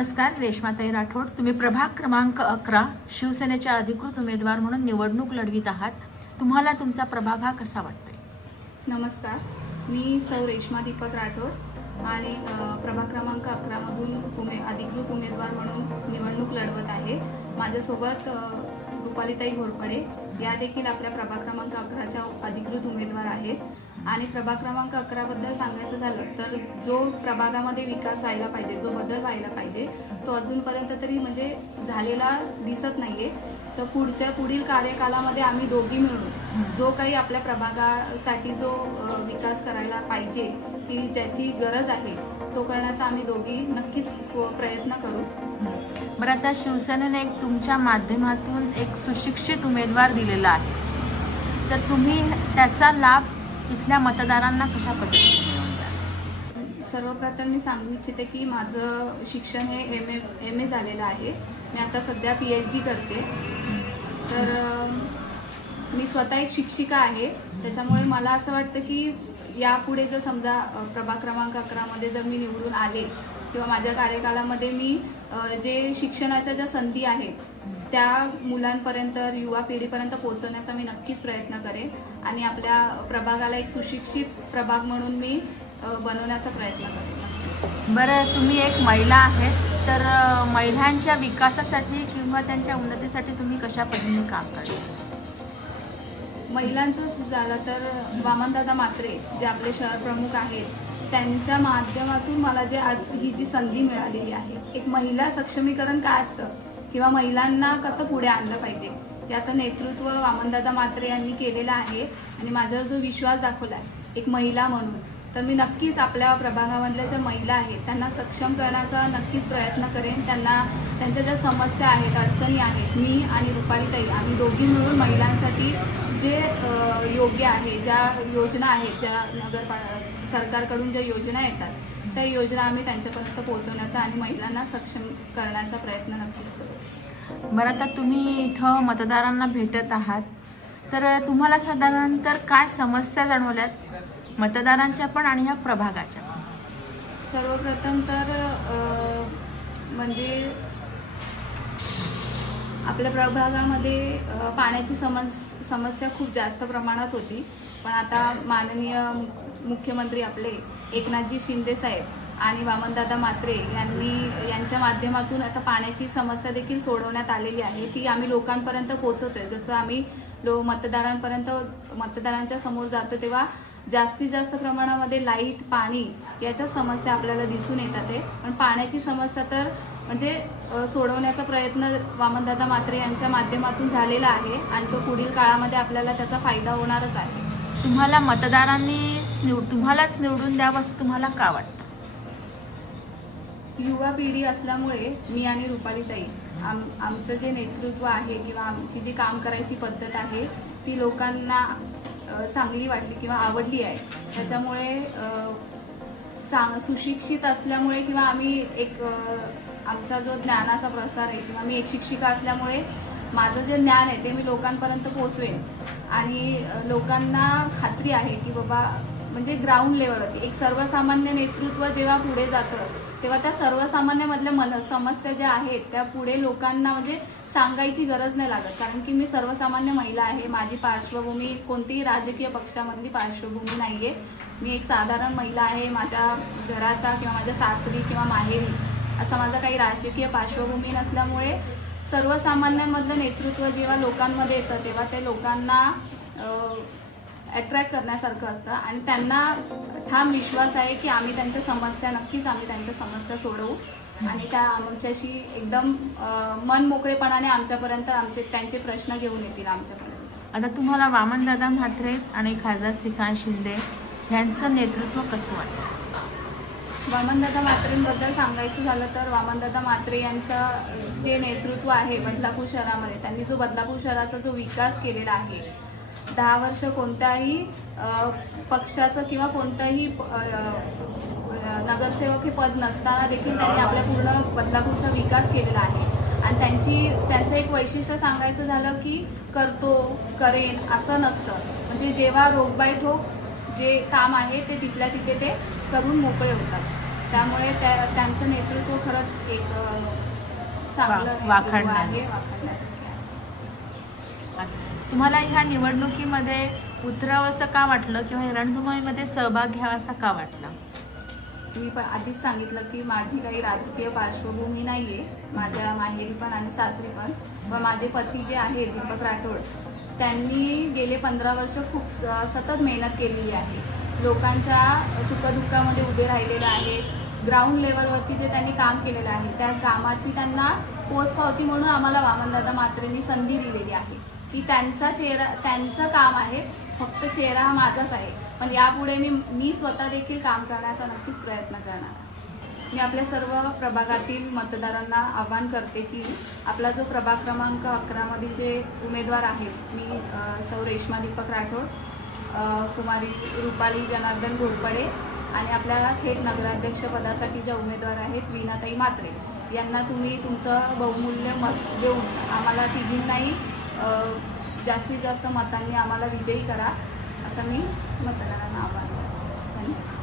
नमस्कार, रेश्माताई राठोड। तुम्ही प्रभाग क्रमांक 11 शिवसेनेच्या अधिकृत उमेदवार म्हणून निवडणूक लढवित आहात। तुम्हाला तुमचा प्रभाग हा कसा वाटतोय? नमस्कार, मी सौ रेश्मा दीपक राठोड आणि प्रभाग क्रमांक 11 मधून अधिकृत उमेदवार म्हणून निवडणूक लढवत आहे। माझ्यासोबत रुपालीताई घोरपडे या देखील आपल्या प्रभाग क्रमांक 11च्या अधिकृत उमेदवार आहेत। आणि प्रभाग क्रमांक 11 बद्दल सांगायचं झालं तर जो प्रभागामध्ये विकास व्हायला पाहिजे, जो बदल व्हायला पाहिजे, तो अजूनपर्यंत तरी म्हणजे झालेला दिसत नाहीये। तर पुढील कार्यकालामध्ये आम्ही दोघी मिळून जो काही आपल्या प्रभागासाठी जो विकास करायला पाहिजे की ज्याची गरज आहे तो करण्याचा आम्ही दोघी नक्कीच प्रयत्न करू। बरं, आता शिवसेनेने तुमच्या माध्यमातून एक सुशिक्षित उमेदवार दिलेला आहे, तर तुम्ही त्याचा लाभ इथल्या मतदारांना कशा पद्धतीने देऊन द्याल? सर्वप्रथम मी सांगू इच्छिते की माझं शिक्षण हे एम ए झालेलं आहे। मी आता सध्या PhD करते। तर मी स्वतः एक शिक्षिका आहे, त्याच्यामुळे मला असं वाटतं की यापुढे जर समजा प्रभाग क्रमांक 11 मध्ये जर मी निवडून आले किंवा माझ्या कार्यकालामध्ये मी जे शिक्षणाच्या ज्या संधी आहेत त्या मुलांपर्यंत, युवा पिढीपर्यंत पोहोचवण्याचा मी नक्कीच प्रयत्न करेन आणि आपल्या प्रभागाला एक सुशिक्षित प्रभाग म्हणून मी बनवण्याचा प्रयत्न करेन। बरं, तुम्ही एक महिला आहेत, तर महिलांच्या विकासासाठी किंवा त्यांच्या उन्नतीसाठी तुम्ही कशा पद्धतीने काम करता? महिलांचं झालं तर वामनदादा म्हात्रे जे आपले शहर प्रमुख आहेत, त्यांच्या माध्यमातून मला जे आज ही जी संधी मिळालेली आहे, एक महिला सक्षमीकरण काय असतं किंवा महिलांना कसं पुढे आणलं पाहिजे याचं नेतृत्व वामनदादा म्हात्रे यांनी केलेलं आहे। आणि माझ्यावर जो विश्वास दाखवला आहे एक महिला म्हणून, तर मी नक्कीच आपल्या प्रभागामधल्या ज्या महिला आहेत त्यांना सक्षम करण्याचा नक्कीच प्रयत्न करेन। त्यांच्या ज्या समस्या आहेत, अडचणी आहेत, मी आणि रुपालीताई आम्ही दोघी मिळून महिलांसाठी जे योग्य आहे, ज्या योजना आहेत, ज्या सरकारकडून ज्या योजना येतात त्या योजना आम्ही त्यांच्यापर्यंत पोहोचवण्याचा आणि महिलांना सक्षम करण्याचा प्रयत्न नक्कीच करू। बरं, आता तुम्ही इथं मतदारांना भेटत आहात, तर तुम्हाला साधारणतः काय समस्या जाणवल्यात मतदारांच्या पण आणि ह्या प्रभागाच्या? सर्वप्रथम तर म्हणजे आपल्या प्रभागामध्ये पाण्याची समस्या खूप जास्त प्रमाणात होती, पण आता माननीय मुख्यमंत्री आपले एकनाथजी शिंदे साहेब आणि वामनदादा म्हात्रे यांच्या माध्यमातून आता पाण्याची समस्या देखील सोडवण्यात आलेली आहे। ती आम्ही लोकांपर्यंत पोहोचवतोय। जसं आम्ही मतदारांच्या समोर जातो तेव्हा जास्तीत जास्त प्रमाणामध्ये लाईट, पाणी याच्या समस्या आपल्याला दिसून येतात आहे, पण पाण्याची समस्या तर म्हणजे सोडवण्याचा प्रयत्न वामनदादा म्हात्रे यांच्या माध्यमातून झालेला आहे आणि तो पुढील काळामध्ये आपल्याला त्याचा फायदा होणारच आहे। तुम्हाला तुम्हालाच निवडून द्यावं असं तुम्हाला का वाटतं? युवा पिढी असल्यामुळे मी आणि रुपालीताई आमचं जे नेतृत्व आहे किंवा आमची जी काम करायची पद्धत आहे ती लोकांना चांगली वाटली किंवा आवडली आहे। त्याच्यामुळे सुशिक्षित असल्यामुळे किंवा आम्ही एक आमचा जो ज्ञानाचा प्रसार आहे किंवा मी एक शिक्षिका असल्यामुळे माझं जे ज्ञान आहे ते मी लोकांपर्यंत पोहोचवेन आणि लोकांना खात्री आहे की बाबा म्हणजे ग्राउंड लेवलवरती एक सर्वसामान्य नेतृत्व जेव्हा पुढे जातं तेव्हा त्या सर्वसामान्यामधल्या समस्या ज्या आहेत त्या पुढे लोकांना म्हणजे सांगायची गरज नाही लागत, कारण की मी सर्वसामान्य महिला आहे। माझी पार्श्वभूमी कोणतीही राजकीय पक्षामधली पार्श्वभूमी नाहीये। मी एक साधारण महिला आहे। माझ्या घराचा किंवा माझ्या सासरी किंवा माहेरी असा माझा काही राजकीय पार्श्वभूमी नसल्यामुळे सर्वसामान्यांमधलं नेतृत्व जेव्हा लोकांमध्ये येतं तेव्हा ते लोकांना अट्रॅक्ट करण्यासारखं असतं आणि त्यांना ठाम विश्वास आहे की आम्ही त्यांच्या समस्या सोडवू आणि त्या आमच्याशी एकदम मन मोकळेपणाने आमच्यापर्यंत त्यांचे प्रश्न घेऊन येतील आमच्यापर्यंत। आता तुम्हाला वामनदादा म्हात्रे आणि खासदार श्रीकांत शिंदे यांचं नेतृत्व कसं वाटतं? वामनदादा म्हात्रेंबद्दल सांगायचं झालं तर वामनदादा म्हात्रे यांचं जे नेतृत्व आहे बदलापूर शहरामध्ये, त्यांनी जो बदलापूर शहराचा जो विकास केलेला आहे, 10 वर्ष कोणत्याही पक्षाचं किंवा कोणत्याही नगरसेवक हे पद नसताना देखील त्यांनी आपल्या पूर्ण बदलापूरचा विकास केलेला आहे। आणि त्यांचं एक वैशिष्ट्य सांगायचं झालं की करेन असं नसतं, म्हणजे जेव्हा रोगबाई ठोक जे काम आहे ते तिथल्या तिथे ते करून मोकळे होतात। त्यामुळे त्यांचं नेतृत्व खरंच एक चांगलं नेतृत्व वाखाणण्यासारखे आहे, वाखाणण्यासारखे आहे. तुम्हाला ह्या निवडणुकीमध्ये उतरावंसं का वाटलं किंवा या रणधुमाळीमध्ये सहभाग घ्यावा असा का वाटला? मी पण आधीच सांगितलं की माझी काही राजकीय पार्श्वभूमी नाहीये, माझ्या माहेरी पण आणि सासरी पण. पण माझे पती जे आहेत दीपक राठोड, त्यांनी गेले 15 वर्ष खूप सतत मेहनत केलेली आहे. लोकांच्या सुखदुःखामध्ये उभे राहिलेले आहे. ग्राउंड लेवलवरती जे त्यांनी काम केलेलं आहे त्या कामाची त्यांना पोचपावती म्हणून आम्हाला वामनदादा म्हात्रेंनी संधी दिलेली आहे की त्यांचा चेहरा, त्यांचं काम आहे, फक्त चेहरा हा माझाच आहे. पण यापुढे मी स्वतः देखील काम करण्याचा नक्कीच प्रयत्न करणार. मी आपल्या सर्व प्रभागातील मतदारांना आवाहन करते की आपला जो प्रभाग क्रमांक 11 मधील जे उमेदवार आहेत, मी सौ रेश्मा दीपक राठोड, कुमारी रुपाली जनार्दन घोरपडे आणि आपल्याला थेट नगराध्यक्ष पदासाठी ज्या उमेदवार आहेत वीणाताई म्हात्रे, यांना तुम्ही तुमचं बहुमूल्य मत देऊन आम्हाला तिघींनाही जास्तीत जास्त मतांनी आम्हाला विजयी करा, असं मी मतदारांना आवाहन करते. धन्यवाद.